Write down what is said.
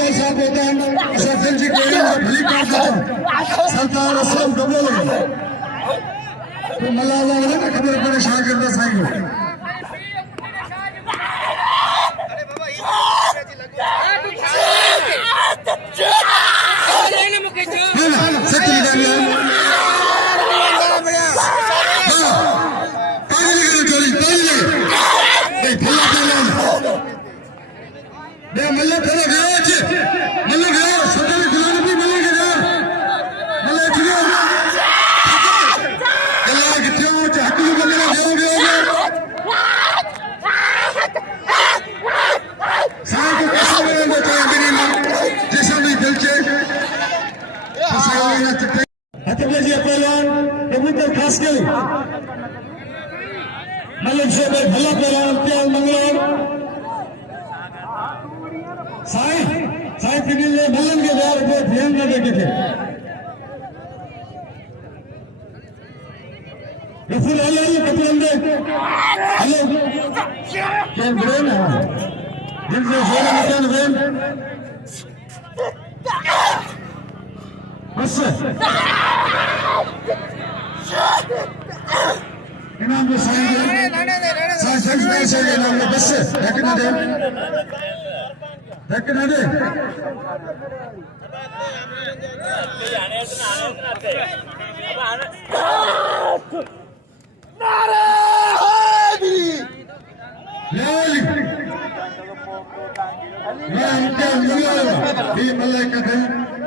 अफजल साहब होता है असफजल जी को भली कर देता सरदार असलम डबल तो मला ना खबर पड़े शागिर्द साईं खास करी मलिक से भला पहलवान मंगलोर साईं साईं पिनिले मलन के द्वार पे ध्यान न देते थे रफुल अली कपलंदे हेलो क्या ब्रेन है जिनसे सोना मकान ब्रेन बस इमाम को साईं साईं से नाम में बस देखने दे नारे मैं उनके ये मलाइका